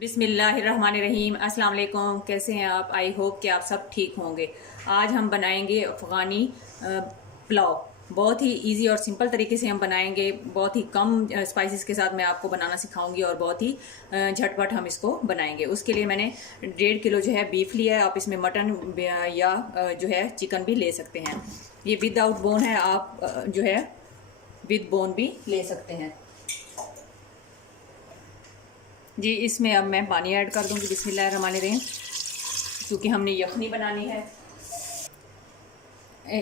बिस्मिल्लाहिर्रहमानिर्रहीम। अस्सलाम वालेकुम। कैसे हैं आप? आई होप कि आप सब ठीक होंगे। आज हम बनाएंगे अफ़गानी पुलाव। बहुत ही इजी और सिंपल तरीके से हम बनाएंगे। बहुत ही कम स्पाइसेस के साथ मैं आपको बनाना सिखाऊंगी और बहुत ही झटपट हम इसको बनाएंगे। उसके लिए मैंने 1.5 किलो जो है बीफ लिया है। आप इसमें मटन या जो है चिकन भी ले सकते हैं। ये विदाउट बोन है, आप जो है विद बोन भी ले सकते हैं जी। इसमें अब मैं पानी ऐड कर दूंगी बिस्मिल्लाहिर्रहमानिर्रहीम, क्योंकि हमने यखनी बनानी है।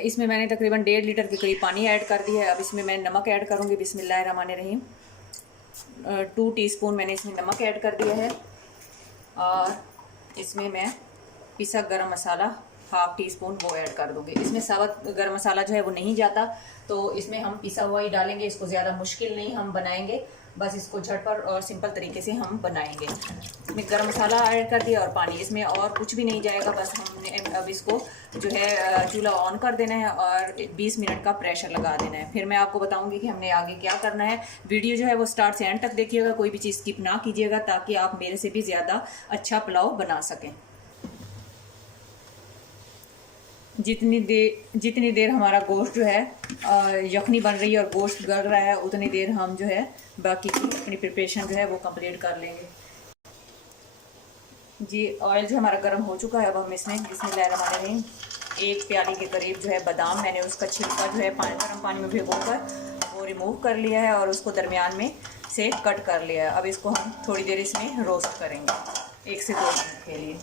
इसमें मैंने तकरीबन 1.5 लीटर के करीब पानी ऐड कर दिया है। अब इसमें मैं नमक ऐड करूंगी बिस्मिल्लाहिर्रहमानिर्रहीम। 2 टीस्पून मैंने इसमें नमक ऐड कर दिया है। और इसमें मैं पिसा गरम मसाला 1/2 टीस्पून वो ऐड कर दूंगी। इसमें साबुत गरम मसाला जो है वो नहीं जाता, तो इसमें हम पिसा हुआ ही डालेंगे। इसको ज़्यादा मुश्किल नहीं हम बनाएंगे, बस इसको झटपट और सिंपल तरीके से हम बनाएंगे। इसमें गरम मसाला ऐड कर दिया और पानी, इसमें और कुछ भी नहीं जाएगा। बस हमने अब इसको जो है चूल्हा ऑन कर देना है और 20 मिनट का प्रेशर लगा देना है। फिर मैं आपको बताऊंगी कि हमने आगे क्या करना है। वीडियो जो है वो स्टार्ट से एंड तक देखिएगा, कोई भी चीज़ स्किप ना कीजिएगा, ताकि आप मेरे से भी ज़्यादा अच्छा पुलाव बना सकें। जितनी देर हमारा गोश्त जो है यखनी बन रही है और गोश्त गल रहा है, उतनी देर हम जो है बाकी की अपनी प्रिपरेशन जो है वो कंप्लीट कर लेंगे जी। ऑयल जो हमारा गर्म हो चुका है, अब हम इसमें बिस्मिल्लाहिर्रहमानिर्रहीम 1 प्याली के करीब जो है बादाम, मैंने उसका छिलका जो है गर्म पानी में भिगोकर वो रिमूव कर लिया है और उसको दरमियान में से कट कर लिया है। अब इसको हम थोड़ी देर इसमें रोस्ट करेंगे 1 से 2 मिनट के लिए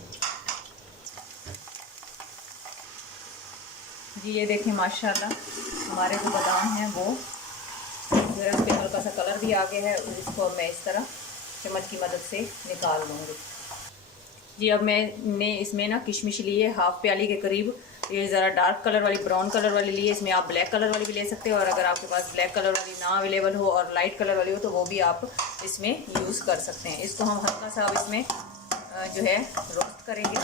जी। ये देखें माशाल्लाह हमारे जो बादाम हैं वो जो है उसके हल्का सा कलर भी आ गया है। इसको मैं इस तरह चम्मच की मदद से निकाल लूँगी जी। अब मैंने इसमें ना किशमिश ली है 1/2 प्याली के करीब। ये ज़रा डार्क कलर वाली, ब्राउन कलर वाली ली है। इसमें आप ब्लैक कलर वाली भी ले सकते हो, और अगर आपके पास ब्लैक कलर वाली ना अवेलेबल हो और लाइट कलर वाली हो तो वो भी आप इसमें यूज़ कर सकते हैं। इसको हम हल्का सा अब इसमें जो है रोस्ट करेंगे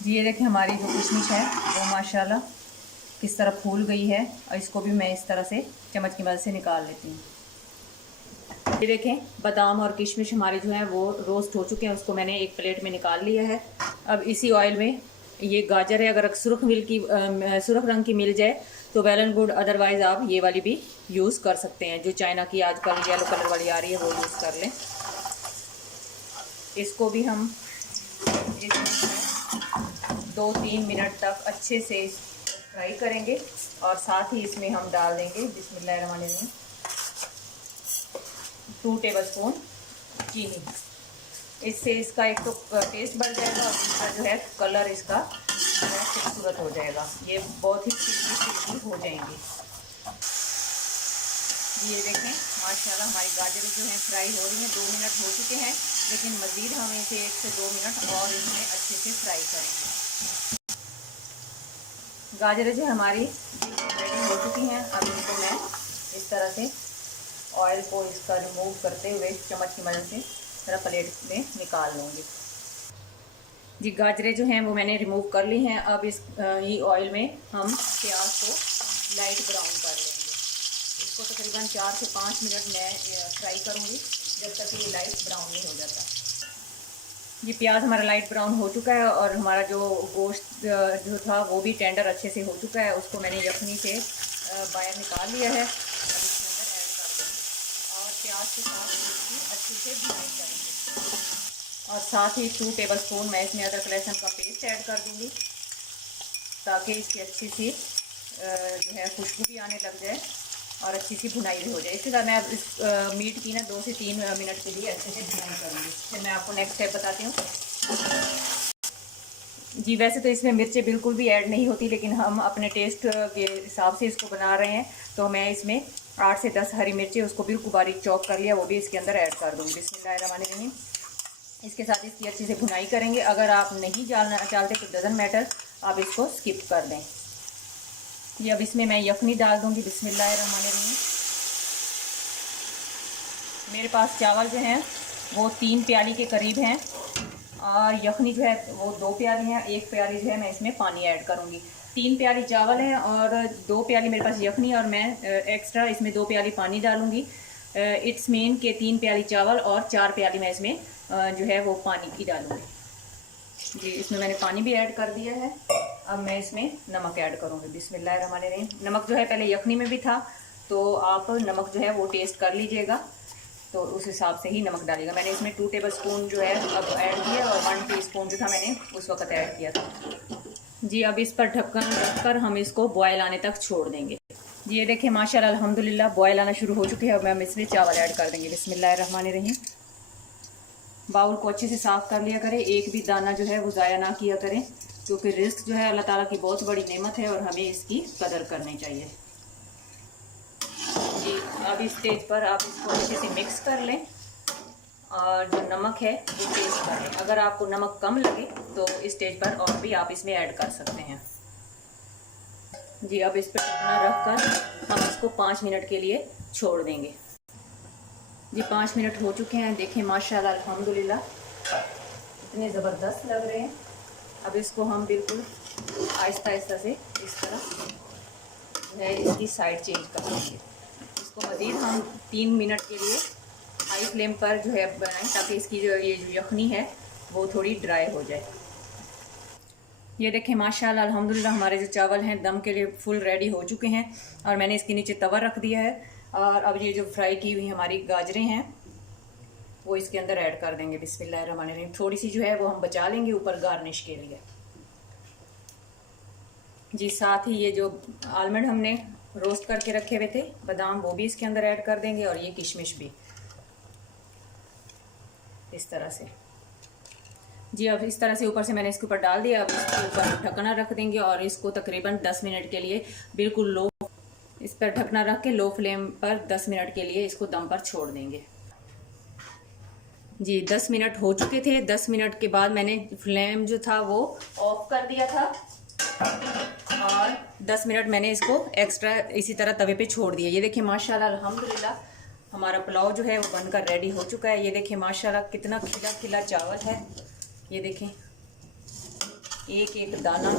जी। ये देखें हमारी जो किशमिश है वो माशाल्लाह किस तरह फूल गई है, और इसको भी मैं इस तरह से चम्मच की मदद से निकाल लेती हूँ। ये देखें बादाम और किशमिश हमारे जो है वो रोस्ट हो चुके हैं, उसको मैंने एक प्लेट में निकाल लिया है। अब इसी ऑयल में ये गाजर है, अगर सुरख रंग की मिल जाए तो वेल एंड गुड, अदरवाइज़ आप ये वाली भी यूज़ कर सकते हैं। जो चाइना की आजकल येलो कलर वाली आ रही है वो यूज़ कर लें। इसको भी हम 2-3 मिनट तक अच्छे से फ्राई करेंगे, और साथ ही इसमें हम डाल देंगे बिस्मिल्लाहिर्रहमानिर्रहीम 2 टेबलस्पून चीनी। इससे इसका एक तो टेस्ट बढ़ जाएगा और दूसरा जो है कलर इसका खूबसूरत हो जाएगा। ये बहुत ही चिकनी हो जाएंगी। ये देखें माशाल्लाह हमारी गाजरें जो हैं फ्राई हो रही हैं। 2 मिनट हो चुके हैं, लेकिन मज़ीद हम इसे 1 से 2 मिनट और इसमें अच्छे से फ्राई करेंगे। गाजरें जो हमारी रेडी हो चुकी हैं, अब इनको मैं इस तरह से ऑयल को इसका रिमूव करते हुए चम्मच की मदद से जरा प्लेट में निकाल लूँगी जी। गाजरें जो हैं वो मैंने रिमूव कर ली हैं। अब इस ही ऑयल में हम प्याज को लाइट ब्राउन कर लेंगे। इसको तकरीबन 4 से 5 मिनट मैं फ्राई करूँगी, जब तक ये लाइट ब्राउन नहीं हो जाता। ये प्याज हमारा लाइट ब्राउन हो चुका है और हमारा जो गोश्त जो था वो भी टेंडर अच्छे से हो चुका है। उसको मैंने यखनी से बाहर निकाल लिया है। अब इसके अंदर ऐड कर देंगे और प्याज के साथ इसकी अच्छे से भुनाई करेंगे। और साथ ही 2 टेबलस्पून मैं इसमें अदरक लहसुन का पेस्ट ऐड कर दूँगी, ताकि इसकी अच्छी सी जो है खुशबू भी आने लग जाए और अच्छी सी भुनाई भी हो जाए। इसके साथ मैं अब इस मीट की ना 2 से 3 मिनट के लिए अच्छे से भुनाई करूँगी। फिर मैं आपको नेक्स्ट स्टेप बताती हूँ जी। वैसे तो इसमें मिर्चें बिल्कुल भी ऐड नहीं होती, लेकिन हम अपने टेस्ट के हिसाब से इसको बना रहे हैं, तो मैं इसमें 8 से 10 हरी मिर्चें उसको बिल्कुल बारीक चॉप कर लिया, वो भी इसके अंदर ऐड कर दूँगी बिस्मिल्लाहिर्रहमानिर्रहीम। इसके साथ इसकी अच्छे से भुनाई करेंगे। अगर आप नहीं डालना चाहते तो डजंट मैटर, आप इसको स्किप कर दें ये। अब इसमें मैं यखनी डाल दूँगी बिस्मिल्लाहिर्रहमानिर्रहीम। मेरे पास चावल जो हैं वो 3 प्याली के करीब हैं, और यखनी जो है वो 2 प्याली हैं। 1 प्याली जो है मैं इसमें पानी ऐड करूँगी। 3 प्याली चावल हैं और 2 प्याली मेरे पास यखनी, और मैं एक्स्ट्रा इसमें 2 प्याली पानी डालूँगी। इट्स मीन के 3 प्याली चावल और 4 प्याली मैं इसमें जो है वो पानी की डालूँगी। जी इसमें मैंने पानी भी ऐड कर दिया है। अब मैं इसमें नमक ऐड करूँगी। बिस्मिल्लाहिर्रहमानिर्रहीम। नमक जो है पहले यखनी में भी था, तो आप नमक जो है वो टेस्ट कर लीजिएगा, तो उस हिसाब से ही नमक डालिएगा। मैंने इसमें 2 टेबल स्पून जो है अब ऐड किया और 1 टीस्पून जो था मैंने उस वक्त ऐड किया था। जी अब इस पर ढक्कन रखकर हम इसको बॉयल आने तक छोड़ देंगे। जी ये देखिए माशाल्लाह अल्हम्दुलिल्लाह बॉयल आना शुरू हो चुकी है। अब हम इसमें चावल ऐड कर देंगे। बिस्मिल्लाहिर्रहमानिर्रहीम। बाउल को अच्छे से साफ़ कर लिया करें, एक भी दाना जो है वो ज़ाया ना किया करें, क्योंकि रिस्क जो है अल्लाह ताला की बहुत बड़ी नेमत है और हमें इसकी कदर करनी चाहिए। जी अब इस स्टेज पर आप इसको अच्छे से मिक्स कर लें और जो नमक है वो टेस्ट कर लें। अगर आपको नमक कम लगे तो इस स्टेज पर और भी आप इसमें ऐड कर सकते हैं। जी अब इस पर ढकना रखकर हम इसको 5 मिनट के लिए छोड़ देंगे। जी 5 मिनट हो चुके हैं। देखिए माशाल्लाह अल्हम्दुलिल्लाह इतने ज़बरदस्त लग रहे हैं। अब इसको हम बिल्कुल आहिस्ता आहिस्ता से इस तरह जो है इसकी साइड चेंज कर देंगे। इसको मज़ीद हम 3 मिनट के लिए हाई फ्लेम पर जो है बनाएं, ताकि इसकी जो यखनी है वो थोड़ी ड्राई हो जाए। ये देखें माशाल्लाह अल्हम्दुलिल्लाह हमारे जो चावल हैं दम के लिए फुल रेडी हो चुके हैं और मैंने इसके नीचे तवा रख दिया है। और अब ये जो फ्राई की हुई हमारी गाजरें हैं वो इसके अंदर ऐड कर देंगे। बिस्मिल्लाहिर्रहमानिर्रहीम। थोड़ी सी जो है वो हम बचा लेंगे ऊपर गार्निश के लिए। जी साथ ही ये जो आलमंड हमने रोस्ट करके रखे हुए थे बादाम, वो भी इसके अंदर ऐड कर देंगे और ये किशमिश भी इस तरह से। जी अब इस तरह से ऊपर से मैंने इसके ऊपर डाल दिया। अब इसके ऊपर ढकना रख देंगे और इसको तकरीबन 10 मिनट के लिए बिल्कुल लो, इस पर ढकना रख के लो फ्लेम पर 10 मिनट के लिए इसको दम पर छोड़ देंगे। जी 10 मिनट हो चुके थे। 10 मिनट के बाद मैंने फ्लेम जो था वो ऑफ कर दिया था और 10 मिनट मैंने इसको एक्स्ट्रा इसी तरह तवे पे छोड़ दिया। ये देखिए माशाल्लाह अल्हम्दुलिल्लाह हमारा पुलाव जो है वो बनकर रेडी हो चुका है। ये देखिए माशाल्लाह कितना खिला खिला चावल है। ये देखें एक एक दाना।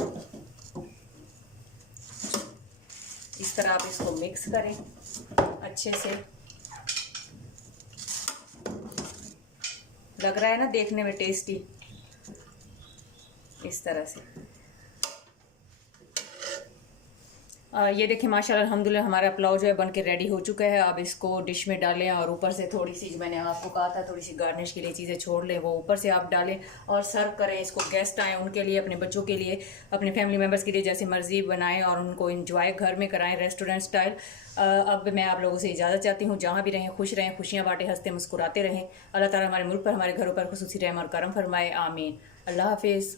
इस तरह आप इसको मिक्स करें अच्छे से। लग रहा है ना देखने में टेस्टी, इस तरह से। ये देखिए माशाल्लाह अल्हम्दुलिल्लाह हमारा पुलाव जो है बनके रेडी हो चुका है। अब इसको डिश में डालें और ऊपर से थोड़ी सी, जो मैंने आपको कहा था थोड़ी सी गार्निश के लिए चीज़ें छोड़ लें, वो ऊपर से आप डालें और सर्व करें। इसको गेस्ट आएँ उनके लिए, अपने बच्चों के लिए, अपने फैमिली मेम्बर्स के लिए जैसे मर्जी बनाएं और उनको एंजॉय घर में कराएं रेस्टोरेंट स्टाइल। अब मैं आप लोगों से इजाज़त चाहती हूँ। जहाँ भी रहें खुश रहें, खुशियाँ बांटें, हंसते मुस्कुराते रहें। अल्लाह ताला हमारे मुल्क पर, हमारे घरों पर खुसूसी रहम और करम फरमाए। आमीन। अल्लाह हाफिज़।